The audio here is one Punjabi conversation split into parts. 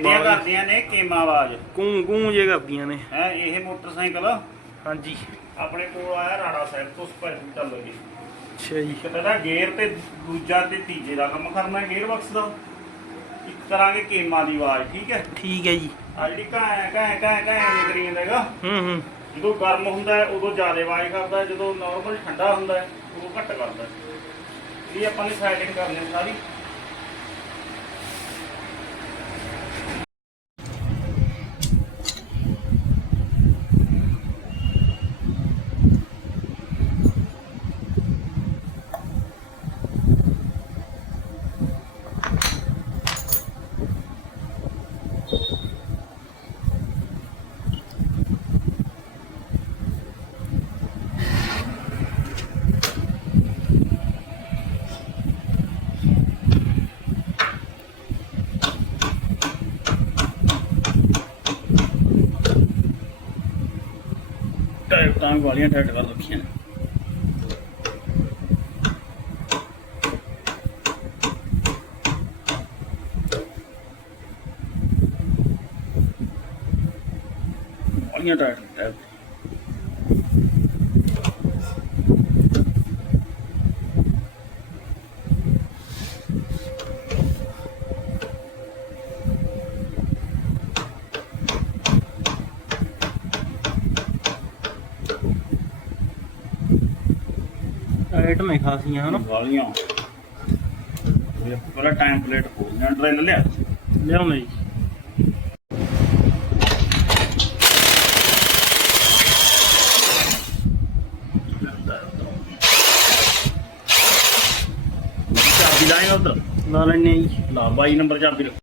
ਕਿੰਨੀਆਂ ਕਰਦੀਆਂ ਨੇ ਕੀਮਾ ਆਵਾਜ਼ ਕੂੰ ਜੇ ਕਰਦੀਆਂ ਨੇ ਹੈ। ਇਹ ਮੋਟਰਸਾਈਕਲ ਹਾਂਜੀ ਆਪਣੇ ਕੋਲ ਆਇਆ ਰਾਣਾ ਸਾਹਿਬ ਤੋਂ ਸਪੈਸ਼ਲ ਜੀ। ਅੱਛਾ ਜੀ। ਇੱਕ ਤਾਂ ਗੇਅਰ ਤੇ ਦੂਜਾ ਤੇ ਤੀਜੇ ਦਾ ਕੰਮ ਕਰਨਾ ਗੇਅਰ ਬਕਸ ਦਾ। ਇੱਕ ਕਰਾਂਗੇ ਕੀਮਾ ਦੀ ਆਵਾਜ਼। ਠੀਕ ਹੈ ਜੀ। ਆ ਜਿਹੜੀ ਘੈਂ ਘੈਂ ਘੈਂ ਘੈਂ ਨਿਕਲੀ ਜਾਂਦਾ ਹੈਗਾ, ਜਦੋਂ ਗਰਮ ਹੁੰਦਾ ਹੈ ਉਦੋਂ ਜ਼ਿਆਦਾ ਆਵਾਜ਼ ਕਰਦਾ, ਜਦੋਂ ਨਾਰਮਲ ਠੰਡਾ ਹੁੰਦਾ ਹੈ ਉਦੋਂ ਘੱਟ ਕਰਦਾ। ਇਹ ਆਪਾਂ ਨੇ ਸੈਟਿੰਗ ਕਰਨੀ ਸਾਰੀ। ਟਾਈਟਾਂ ਵਾਲੀਆਂ ਟਾਈਟ ਕਰ ਰੱਖੀਆਂ ਨੇ। ਵਾਲੀਆਂ ਟਾਈਟ ਟਾਈਟ ਮੈਂ ਖਾਸੀਆਂ ਹਨ ਵਾਲੀਆਂ। ਪਹਿਲਾਂ ਟਾਈਮ ਪਲੇਟ ਖੋਲਣਾ, ਡਰਿਲ ਲਿਆਉਂਦੇ ਜੀ। ਚਾਬੀ ਲਾਏਗਾ ਉਧਰ ਲਾ ਲੈਣੇ ਜੀ। ਲਾ 22 ਨੰਬਰ ਚਾਬੀ ਰੱਖੋ।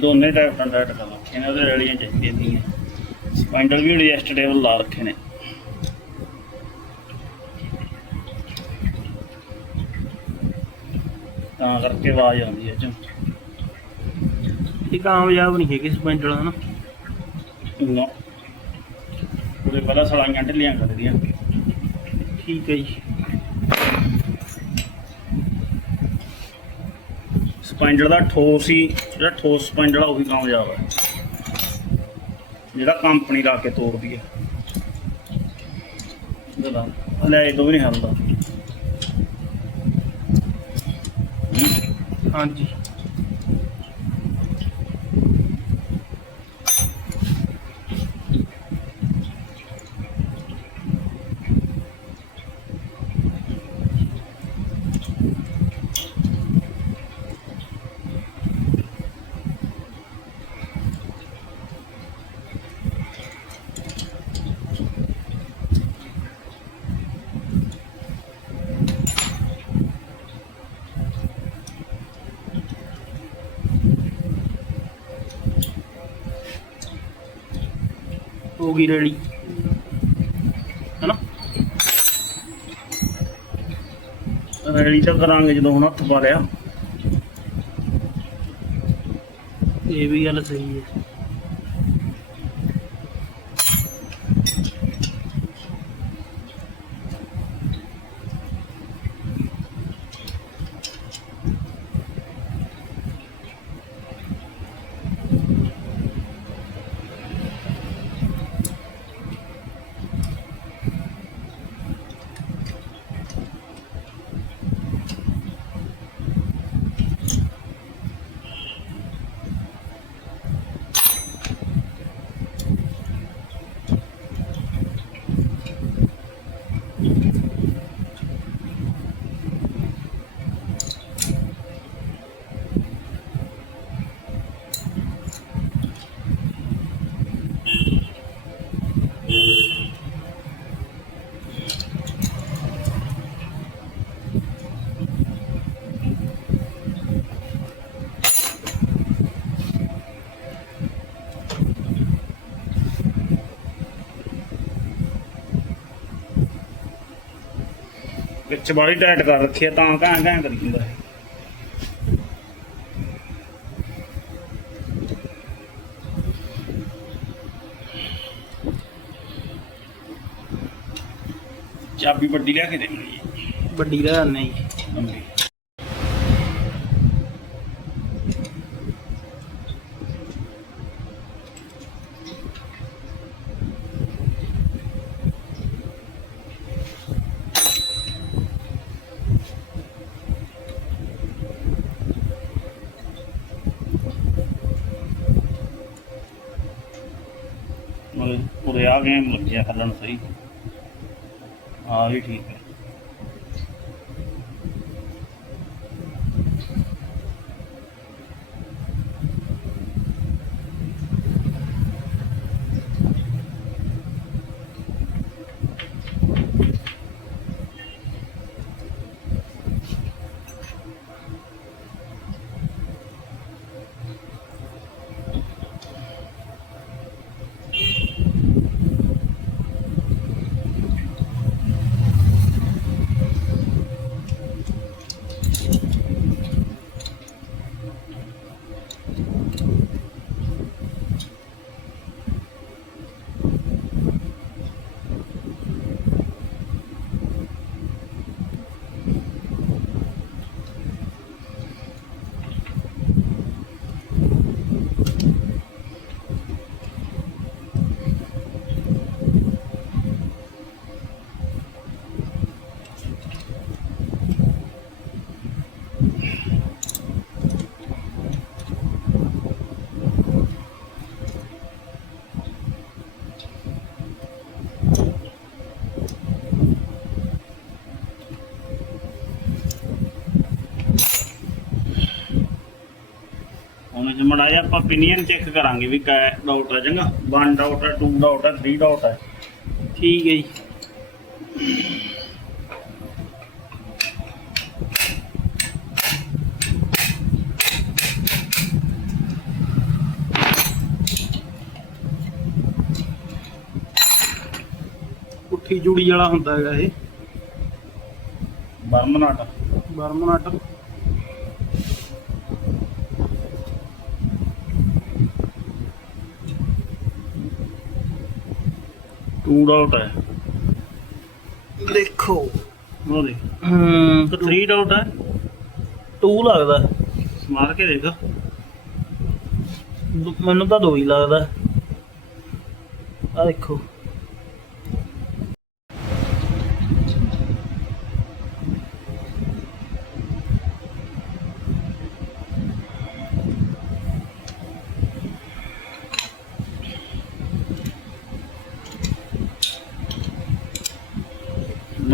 ਦੋਨੇ ਟਾਈਪ ਨਾਲ ਟਾਈਟ ਕਰ ਰੱਖੇ ਨੇ, ਉਹਦੇ ਰੇੜੀਆਂ ਚਾਹੀਦੀਆਂ ਦੀਆਂ। ਸਪਾਈਂਡਲ ਵੀ ਐਡਜਸਟੇਬਲ ਲਾ ਰੱਖੇ ਨੇ। ਤਾਂ ਕਰਕੇ ਆਵਾਜ਼ ਆਉਂਦੀ ਹੈ ਚ। ਇਹ ਕਾਮਯਾਬ ਨਹੀਂ ਹੈਗੇ ਸਪੈਂਡਲ ਹਨਾ। ਨਾ ਉਹਦੇ ਪਹਿਲਾਂ ਸਲਾਈਆਂ ਢਿੱਲੀਆਂ ਕਰਦੀਆਂ। ਠੀਕ ਹੈ ਜੀ। ਸਪਾਈਂਡਲ ਦਾ ਠੋਸ ਹੀ, ਜਿਹੜਾ ਠੋਸ ਸਪਾਈਂਡਲ ਆ ਉਹੀ ਕਾਮਯਾਬ ਹੈ, ਜਿਹੜਾ ਕੰਪਨੀ ਲਾ ਕੇ ਤੋੜਦੀ ਹੈ। ਲੈ ਇਹ ਤੋਂ ਵੀ ਨਹੀਂ ਹੱਲਦਾ। ਹਾਂਜੀ होगी रेडी है ना। ਰੈਡੀ ਤਾਂ ਕਰਾਂਗੇ ਜਦੋਂ ਹੁਣ ਹੱਥ ਪਾ ਲਿਆ। ਇਹ ਵੀ ਗੱਲ ਸਹੀ ਹੈ। ਵਿੱਚ ਬਾਹਲੀ ਟਾਈਟ ਕਰ ਰੱਖੀ ਆ ਤਾਂ ਘੈਂ ਘੈਂ ਕਰੀ ਜਾਂਦਾ ਇਹ। ਚਾਬੀ ਵੱਡੀ ਲਿਆ ਕੇ ਦੇਣੀ ਜੀ, ਵੱਡੀ ਦਾ ਨਹੀਂ ਲੰਬੀ। पूरे आ गए लग गया हलन सही। हाँ भी ठीक है। मड़ा आप पिनियन चेक करा भी कै डाउट है चंगा 1 डाउट है 2 डाउट है 3 डाउट है। ठीक है जी। पुट्ठी जूड़ी वाला होंदा हैगा ये बर्मनट बर्मनट। टू डाउट है देखो वो देख तो 3 डाउट है 2 लगदा मार के देख मैनू तो 2 ही लगदा। आ देखो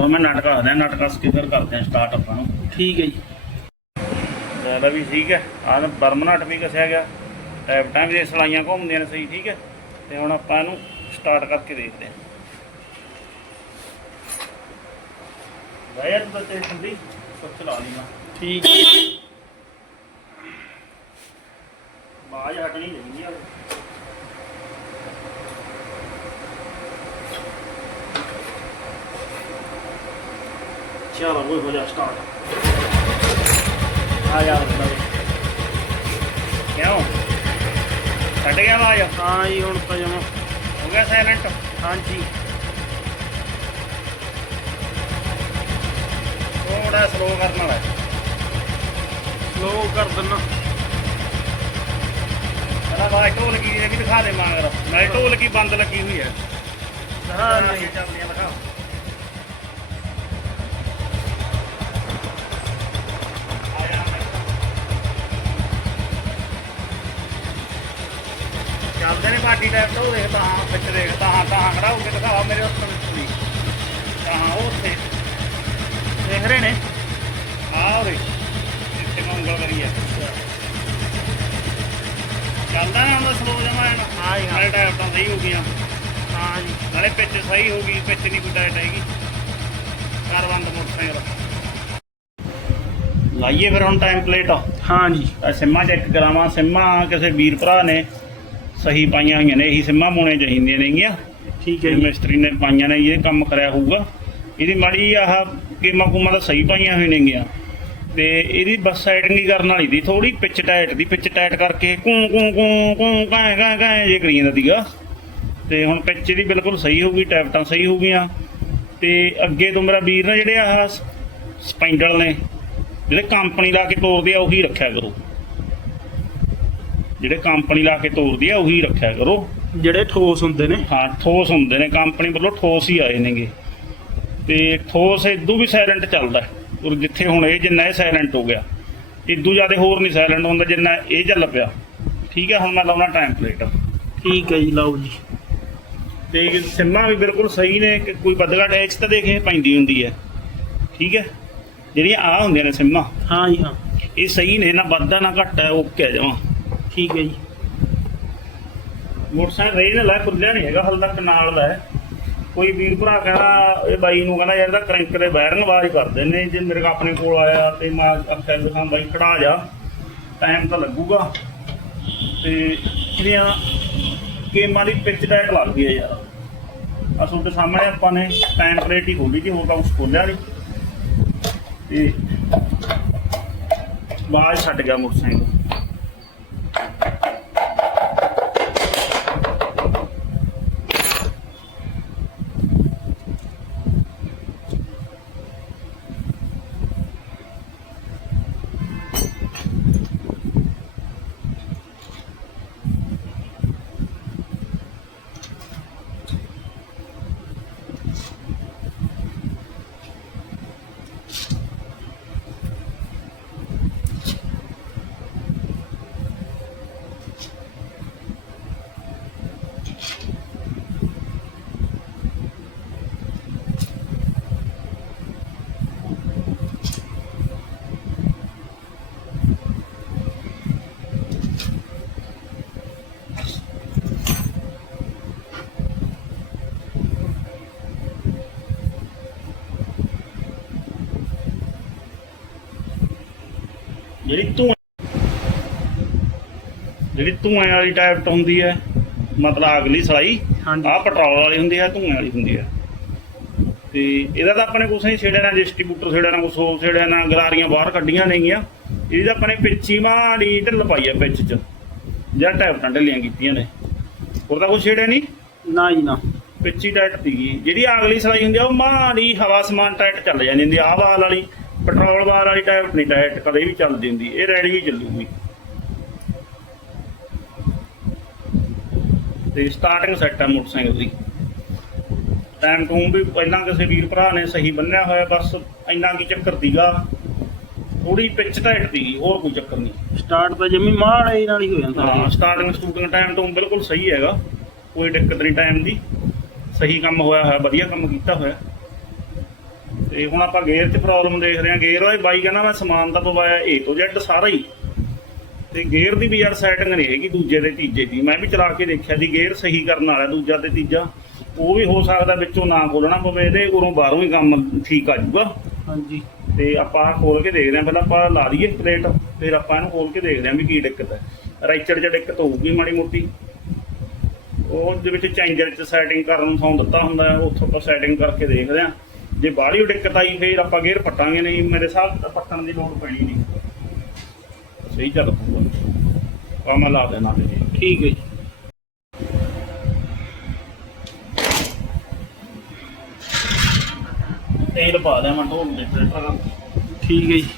मैं नाटक आखदा नाटक स्किपर करते हैं स्टार्ट अपन। ठीक है जी। ज़्यादा भी ठीक है आ बर्मनट भी कसिया गया टैपटा भी सलाइयाँ घूमदियां ने सही ठीक है। तो हुण आपां इहनूं स्टार्ट करके देखते हैं। भाई तू बच्चे ठंडी कुछ चला ली मैं ठीक है। आवाज़ हटनी चाहिए। चलो वो हो जा स्टार्ट। ਆ ਜਾ ਬੰਦਾ ਕਿਉਂ ਛੱਡ ਗਿਆ ਆਵਾਜ਼? ਹਾਂ ਜੀ ਹੁਣ ਤਾਂ ਜਮਾ ਹੋ ਗਿਆ ਸਾਇਲੈਂਟ? ਹਾਂਜੀ ਥੋੜਾ ਸਲੋ ਕਰਨ ਵਾਲਾ ਸਲੋ ਕਰ ਦਿੰਨਾ। ਪਹਿਲਾਂ ਆਵਾਜ਼ ਢੋਲਕੀ ਇਹ ਵੀ ਦਿਖਾ ਦੇ ਮਗਰ, ਨਾਲੇ ਢੋਲਕੀ ਬੰਦ ਲੱਗੀ ਹੋਈ ਹੈ। ਹਾਂ ਨਹੀਂ ਚੱਲਦੀਆਂ ਦਿਖਾ। ਚੱਲਦੇ ਨੇ ਪਾਰਟੀ ਟਾਈਪ ਤੋਂ ਦੇਖ ਤਾਂ ਵਿੱਚ ਦੇਖ ਤਾਂ ਖੜਾ ਹੋ ਕੇ ਦਿਖਾਵਾ ਮੇਰੇ ਉੱਤੇ ਵਿੱਚ ਤਾਂ ਉਹ ਉੱਥੇ ਦੇਖ ਰਹੇ ਨੇ। ਆ ਉਰੇ ਇੱਥੇ ਮੈਂ ਉਂਗਲ ਕਰੀ ਆ ਚੱਲਦਾ ਨਾ ਹੁੰਦਾ ਸਲੋ ਜਮਾ ਨਾ। ਹਾਂ ਜੀ, ਹਾਂ। ਨਾਲੇ ਟਾਈਪ ਤਾਂ ਸਹੀ ਹੋ ਗਈਆਂ, ਹਾਂ ਜੀ ਨਾਲੇ ਪਿੱਚ ਸਹੀ ਹੋ ਗਈ, ਪਿੱਚ ਨਹੀਂ ਕੋਈ ਟਾਈਟ ਹੈਗੀ। ਕਰ ਬੰਦ ਮੋਟਰਸਾਈਕਲ ਲਾਈਏ ਫਿਰ ਹੁਣ ਟਾਈਮ ਪਲੇਟ। ਹਾਂ ਜੀ ਸਿੰਮਾਂ ਚੈੱਕ ਕਰਾਵਾਂ। ਸਿੰਮਾਂ ਕਿਸੇ ਵੀਰ ਭਰਾ ਨੇ ਸਹੀ ਪਾਈਆਂ ਹੋਈਆਂ ਨੇ, ਇਹੀ ਸਿੰਮਾਂ ਪਾਉਣੀਆਂ ਚਾਹੀਦੀਆਂ ਨੇਗੀਆਂ। ਠੀਕ ਹੈ ਇਹ ਜੀ। ਮਿਸਤਰੀ ਨੇ ਪਾਈਆਂ ਨੇ, ਇਹ ਕੰਮ ਕਰਿਆ ਹੋਊਗਾ। ਇਹਦੀ ਮਾੜੀ ਆਹ ਗੇਮਾਂ ਕੂਮਾਂ ਤਾਂ ਸਹੀ ਪਾਈਆਂ ਹੋਈਆਂ ਨੇਗੀਆਂ, ਤੇ ਇਹਦੀ ਬਸ ਸੈਟਿੰਗ ਹੀ ਕਰਨ ਵਾਲੀ ਦੀ ਥੋੜੀ ਪਿੱਚ ਟਾਈਟ ਦੀ। ਪਿੱਚ ਟਾਈਟ ਕਰਕੇ ਕੂੰ ਕੂੰ ਕੂੰ ਕੂੰ ਕਾਂ ਕਾਂ ਕਾਂ ਜੇ ਕਰੀ ਜਾਂਦਾ ਸੀਗਾ। ਤੇ ਹੁਣ ਪਿੱਚ ਇਹਦੀ ਬਿਲਕੁਲ ਸਹੀ ਹੋ ਗਈ, ਟੈਪਟਾਂ ਸਹੀ ਹੋ ਗਈਆਂ। ਤੇ ਅੱਗੇ ਤੋਂ ਮੇਰਾ ਵੀਰ ਨੇ ਜਿਹੜੇ ਆਹ ਸਪੈਂਡਲ ਨੇ ਜਿਹੜੇ ਕੰਪਨੀ ਲਾ ਕੇ ਤੋਰਦੇ ਆ ਉਹੀ ਰੱਖਿਆ ਕਰੋ। ਜਿਹੜੇ ਕੰਪਨੀ ਲਾ ਕੇ ਤੋਰਦੀ ਆ ਉਹੀ ਰੱਖਿਆ ਕਰੋ। ਜਿਹੜੇ ਠੋਸ ਹੁੰਦੇ ਨੇ। ਹਾਂ ਠੋਸ ਹੁੰਦੇ ਨੇ, ਕੰਪਨੀ ਵੱਲੋਂ ਠੋਸ ਹੀ ਆਏ ਨੇਗੇ। ਤੇ ਠੋਸ ਇਦੋਂ ਵੀ ਸਾਇਲੈਂਟ ਚੱਲਦਾ ਔਰ ਜਿੱਥੇ ਹੁਣ ਇਹ ਜਿੰਨਾ ਇਹ ਸਾਇਲੈਂਟ ਹੋ ਗਿਆ, ਇਦੋਂ ਜ਼ਿਆਦਾ ਹੋਰ ਨਹੀਂ ਸਾਇਲੈਂਟ ਹੁੰਦਾ ਜਿੰਨਾ ਇਹ ਚੱਲ ਪਿਆ। ਠੀਕ ਹੈ, ਹੁਣ ਮੈਂ ਲਾਉਣਾ ਟਾਈਮ ਪਲੇਟ। ਠੀਕ ਹੈ ਜੀ, ਲਓ ਜੀ। ਤੇ ਸਿੰਮਾਂ ਵੀ ਬਿਲਕੁਲ ਸਹੀ ਨੇ, ਕੋਈ ਬਦਲਾ ਟੈਚ ਤਾਂ ਦੇਖੇ ਪੈਂਦੀ ਹੁੰਦੀ ਹੈ। ਠੀਕ ਹੈ, ਜਿਹੜੀਆਂ ਆਹ ਹੁੰਦੀਆਂ ਨੇ ਸਿੰਮਾਂ ਹਾਂ ਜੀ, ਹਾਂ। ਇਹ ਸਹੀ ਨੇ, ਨਾ ਵੱਧਦਾ ਨਾ ਘੱਟ ਹੈ, ਓਕੇ ਜਮਾਂ। ਠੀਕ ਹੈ ਜੀ। ਮੋਟਰਸਾਈਕਲ ਰੇਂਜ ਨਾਲ ਖੁੱਲਿਆ ਨਹੀਂ ਹੈਗਾ ਹਾਲੇ ਤੱਕ, ਨਾਲ ਦਾ ਹੈ। ਕੋਈ ਵੀਰ ਭਰਾ ਕਹਿੰਦਾ ਇਹ ਬਾਈ ਨੂੰ ਕਹਿੰਦਾ ਯਾਰ ਇਹਦਾ ਕਰੰਕ ਦੇ ਬੈਰਿੰਗ ਆਵਾਜ਼ ਕਰਦੇ ਨੇ। ਜੇ ਮੇਰੇ ਆਪਣੇ ਕੋਲ ਆਇਆ ਤੇ ਮੈਂ ਆਖਿਆ ਦਿਖਾਂ ਬਾਈ ਖੜਾ ਜਾ, ਟਾਈਮ ਤਾਂ ਲੱਗੂਗਾ। ਤੇ ਇਹਦੀਆਂ ਗੇਮਾਂ ਦੀ ਪਿੱਚ ਟਾਈਟ ਲੱਗਦੀ ਹੈ ਯਾਰ। ਆ ਤੁਹਾਡੇ ਸਾਹਮਣੇ ਆਪਾਂ ਨੇ ਟਾਈਮ ਪਲੇਟ ਹੀ ਖੋਲੀ ਸੀ, ਹੋਰ ਤਾਂ ਕੁਛ ਖੋਲਿਆ ਨਹੀਂ। ਤੇ ਆਵਾਜ਼ ਛੱਡ ਗਿਆ ਮੋਟਰਸਾਈਕਲ। ਜਿਹੜੀ ਧੂਏ ਵਾਲੀ ਟਾਈਪ ਹੁੰਦੀ ਹੈ, ਮਤਲਬ ਅਗਲੀ ਸਲਾਈ ਹਾਂਜੀ। ਆਹ ਪੈਟਰੋਲ ਵਾਲੀ ਹੁੰਦੀ ਹੈ, ਧੂਏ ਵਾਲੀ ਹੁੰਦੀ ਹੈ। ਤੇ ਇਹਦਾ ਤਾਂ ਆਪਣੇ ਕੁਛ ਨਹੀਂ ਛੇੜਿਆ, ਨਾ ਡਿਸਟ੍ਰੀਬਿਊਟਰ ਛੇੜਿਆ, ਨਾ ਕੁਛ ਹੋਰ ਛੇੜਿਆ, ਨਾ ਗਰਾਰੀਆਂ ਬਾਹਰ ਕੱਢੀਆਂ ਨੇਗੀਆਂ। ਇਹਦੀ ਤਾਂ ਆਪਣੇ ਪਿੱਛੀ ਮਾੜੀ ਢਿੱਲ ਪਾਈ ਆ ਪਿੱਚ 'ਚ, ਜਾਂ ਟਾਈਪਾਂ ਢਿੱਲੀਆਂ ਕੀਤੀਆਂ ਨੇ। ਹੋਰ ਤਾਂ ਕੁਛ ਛੇੜਿਆ ਨਹੀਂ, ਨਾ ਜੀ ਨਾ। ਪਿੱਛੀ ਟਾਈਟ ਸੀਗੀ। ਜਿਹੜੀ ਅਗਲੀ ਸਲਾਈ ਹੁੰਦੀ ਆ ਉਹ ਮਾੜੀ ਹਵਾ ਸਮਾਨ ਟਾਈਟ ਚੱਲ ਜਾਂਦੀ ਹੁੰਦੀ। ਆਹ ਵਾਲ ਵਾਲੀ ਪੈਟਰੋਲ ਵਾਲ ਵਾਲੀ ਟਾਈਪ ਨਹੀਂ ਟਾਈਟ ਕਦੇ ਵੀ ਚੱਲਦੀ ਹੁੰਦੀ, ਇਹ ਰੈਡੀ ਹੀ ਚੱਲੂਗੀ। ਤੇ ਸਟਾਰਟਿੰਗ ਸੈੱਟ ਆ ਮੋਟਰਸਾਈਕਲ ਦੀ। ਟਾਈਮ ਟੂਮ ਵੀ ਪਹਿਲਾਂ ਕਿਸੇ ਵੀਰ ਭਰਾ ਨੇ ਸਹੀ ਬੰਨਿਆ ਹੋਇਆ, ਬਸ ਇੰਨਾ ਕੀ ਚੱਕਰ ਸੀਗਾ, ਥੋੜੀ ਪਿੱਚ ਟਾਈਟ ਸੀਗੀ, ਹੋਰ ਕੋਈ ਚੱਕਰ ਨਹੀਂ। ਸਟਾਰਟ ਤਾਂ ਜਮੀ ਮਾੜੇ ਨਾਲ ਹੀ ਹੋ ਜਾਂਦਾ। ਹਾਂ ਸਟਾਰਟਿੰਗ ਸਟੂਡਿੰਗ ਟਾਈਮ ਟੂਮ ਬਿਲਕੁਲ ਸਹੀ ਹੈਗਾ, ਕੋਈ ਦਿੱਕਤ ਨਹੀਂ ਟਾਈਮ ਦੀ। ਸਹੀ ਕੰਮ ਹੋਇਆ ਹੋਇਆ, ਵਧੀਆ ਕੰਮ ਕੀਤਾ ਹੋਇਆ। ਤੇ ਹੁਣ ਆਪਾਂ ਗੇਅਰ 'ਚ ਪ੍ਰੋਬਲਮ ਦੇਖ ਰਹੇ ਹਾਂ। ਗੇਅਰ ਵਾਲੇ ਬਾਈ ਕਹਿੰਦਾ ਮੈਂ ਸਮਾਨ ਤਾਂ ਪਵਾਇਆ A ਤੋਂ Z ਸਾਰਾ ਹੀ, ਤੇ ਗੇਅਰ ਦੀ ਵੀ ਯਾਰ ਸੈਟਿੰਗ ਨਹੀਂ ਹੈਗੀ ਦੂਜੇ ਤੇ ਤੀਜੇ ਦੀ। ਮੈਂ ਵੀ ਚਲਾ ਕੇ ਦੇਖਿਆ ਸੀ, ਗੇਅਰ ਸਹੀ ਕਰਨ ਵਾਲਾ ਦੂਜਾ ਤੇ ਤੀਜਾ। ਉਹ ਵੀ ਹੋ ਸਕਦਾ ਵਿੱਚੋਂ ਨਾ ਖੋਲਣਾ ਪਵੇ, ਇਹਦੇ ਉਰੋਂ ਬਾਹਰੋਂ ਹੀ ਕੰਮ ਠੀਕ ਆ ਜਾਊਗਾ। ਹਾਂਜੀ। ਤੇ ਆਪਾਂ ਖੋਲ ਕੇ ਦੇਖਦੇ ਹਾਂ, ਪਹਿਲਾਂ ਆਪਾਂ ਲਾ ਲਈਏ ਪਲੇਟ, ਫਿਰ ਆਪਾਂ ਇਹਨੂੰ ਖੋਲ ਕੇ ਦੇਖਦੇ ਹਾਂ ਵੀ ਕੀ ਦਿੱਕਤ ਹੈ। ਰਾਈਚਰ 'ਚ ਦਿੱਕਤ ਹੋਊਗੀ ਮਾੜੀ ਮੋਟੀ, ਉਹਦੇ ਵਿੱਚ ਚੇਂਜਰ 'ਚ ਸੈਟਿੰਗ ਕਰਨ ਨੂੰ ਸੌਂ ਦਿੱਤਾ ਹੁੰਦਾ ਹੈ, ਉੱਥੋਂ ਆਪਾਂ ਸੈਟਿੰਗ ਕਰਕੇ ਦੇਖਦੇ ਹਾਂ। ਜੇ ਬਾਹਲੀ ਦਿੱਕਤ ਆਈ ਫੇਰ ਆਪਾਂ ਗੇਅਰ ਪੱਟਾਂਗੇ, ਨਹੀਂ ਮੇਰੇ ਹਿਸਾਬ ਨਾਲ ਪੱਟਣ ਦੀ ਲੋੜ ਪੈਣੀ ਨਹੀਂ, ਸਹੀ ਚੱਲ ਪਊਗਾ ਕੰਮ ਲਾ ਦੇਣਾ ਤੇ। ਠੀਕ ਹੈ ਜੀ। ਤੇਲ ਪਾ ਦਿਆਂ ਮੈਂ ਢੋਲ ਦੇ ਟਰੈਕਟਰ। ਠੀਕ ਹੈ ਜੀ।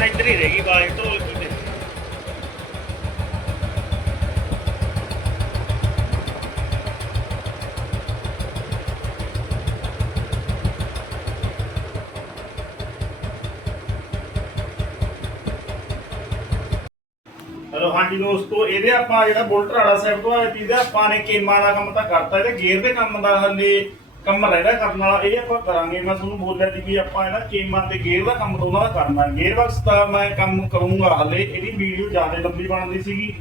ਇੱਧਰ ਹੀ ਰਹਿ ਗਈ ਬਾਜ ਢੋਲ ਕੀ ਤੇ। ਹੈਲੋ ਹਾਂਜੀ ਦੋਸਤੋ, ਇਹਦੇ ਆਪਾਂ ਜਿਹੜਾ ਬੁਲਟ ਰਾੜਾ ਸਾਹਿਬ ਤੋਂ ਆਇਆ ਜਿਹਦੇ ਆਪਾਂ ਨੇ ਕੇਮਾਂ ਦਾ ਕੰਮ ਤਾਂ ਕਰਤਾ, ਇਹਦੇ ਗੇਅਰ ਦੇ ਕੰਮ ਦਾ ਹਲੇ ਕੰਮ ਰਹਿੰਦਾ ਕਰਨ ਵਾਲਾ, ਇਹ ਆਪਾਂ ਕਰਾਂਗੇ। ਮੈਂ ਤੁਹਾਨੂੰ ਬੋਲਿਆ ਸੀ ਵੀ ਆਪਾਂ ਇਹਦਾ ਕੇਮਾਂ ਤੇ ਗੇਅਰ ਦਾ ਕੰਮ ਦੋਨਾਂ ਦਾ ਕਰਨਾ। ਗੇਅਰ ਬਾਕਸ ਦਾ ਮੈਂ ਕੰਮ ਕਰੂੰਗਾ ਹਲੇ, ਇਹਦੀ ਵੀਡੀਓ ਜ਼ਿਆਦਾ ਲੰਬੀ ਬਣਦੀ ਸੀਗੀ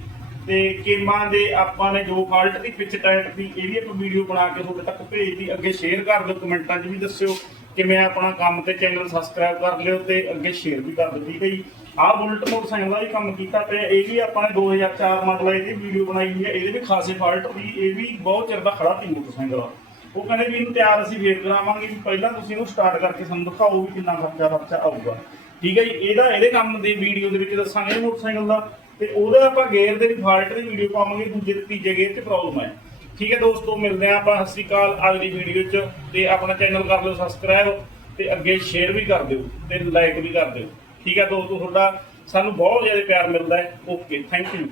ਤੇ ਕੇਮਾਂ ਦੇ ਆਪਾਂ ਨੇ ਜੋ ਫਾਲਟ ਦੀ ਪਿਚ ਟਾਈਟ ਦੀ ਇਹਦੀ ਆਪਾਂ ਵੀਡੀਓ ਬਣਾ ਕੇ ਤੁਹਾਡੇ ਤੱਕ ਭੇਜਦੀ। ਅੱਗੇ ਸ਼ੇਅਰ ਕਰ ਦਿਓ, ਕਮੈਂਟਾਂ 'ਚ ਵੀ ਦੱਸਿਓ ਕਿਵੇਂ ਆਪਣਾ ਕੰਮ, ਤੇ ਚੈਨਲ ਸਬਸਕ੍ਰਾਈਬ ਕਰ ਲਿਓ ਤੇ ਅੱਗੇ ਸ਼ੇਅਰ ਵੀ ਕਰ ਦਿਓ, ਠੀਕ ਹੈ ਜੀ। ਆਹ ਬੁਲਟ ਮੋਟਰਸਾਈਕਲ ਦਾ ਵੀ ਕੰਮ ਕੀਤਾ ਪਿਆ, ਇਹ ਵੀ ਆਪਾਂ ਨੇ 2004 ਮਾਡਲ ਇਹਦੀ ਵੀਡੀਓ ਬਣਾਈ ਹੋਈ ਹੈ। ਇਹਦੇ ਵੀ ਖਾਸੇ ਫਾਲਟ ਦੀ, ਇਹ ਵੀ ਬਹੁਤ ਚਿਰ ਦਾ ਖੜਾ ਸੀ ਮੋਟਰਸਾਈਕਲ। ਉਹ ਕਹਿੰਦੇ ਵੀ ਇਹਨੂੰ ਤਿਆਰ ਅਸੀਂ ਫੇਰ ਕਰਾਵਾਂਗੇ, ਵੀ ਪਹਿਲਾਂ ਤੁਸੀਂ ਇਹਨੂੰ ਸਟਾਰਟ ਕਰਕੇ ਸਾਨੂੰ ਦਿਖਾਓ ਵੀ ਕਿੰਨਾ ਖਰਚਾ ਆਊਗਾ, ਠੀਕ ਹੈ ਜੀ। ਇਹਦੇ ਕੰਮ ਦੀ ਵੀਡੀਓ ਦੇ ਵਿੱਚ ਦੱਸਾਂਗੇ ਮੋਟਰਸਾਈਕਲ ਦਾ, ਤੇ ਉਹਦਾ ਆਪਾਂ ਗੇਅਰ ਦੇ ਵੀ ਫਾਲਟ ਦੀ ਵੀਡੀਓ ਪਾਵਾਂਗੇ, ਦੂਜੇ ਤੇ ਤੀਜੇ ਗੇਅਰ 'ਚ ਪ੍ਰੋਬਲਮ ਹੈ, ਠੀਕ ਹੈ ਦੋਸਤੋ। ਮਿਲਦੇ ਹਾਂ ਆਪਾਂ, ਸਤਿ ਸ਼੍ਰੀ ਅਕਾਲ ਅਗਲੀ ਵੀਡੀਓ 'ਚ। ਤੇ ਆਪਣਾ ਚੈਨਲ ਕਰ ਲਿਓ ਸਬਸਕ੍ਰਾਈਬ ਤੇ ਅੱਗੇ ਸ਼ੇਅਰ ਵੀ ਕਰ ਦਿਓ ਤੇ ਲਾਈਕ ਵੀ ਕਰ ਦਿਓ, ਠੀਕ ਹੈ ਦੋਸਤੋ। ਤੁਹਾਡਾ ਸਾਨੂੰ ਬਹੁਤ ਜ਼ਿਆਦਾ ਪਿਆਰ ਮਿਲਦਾ ਹੈ। Okay, thank you.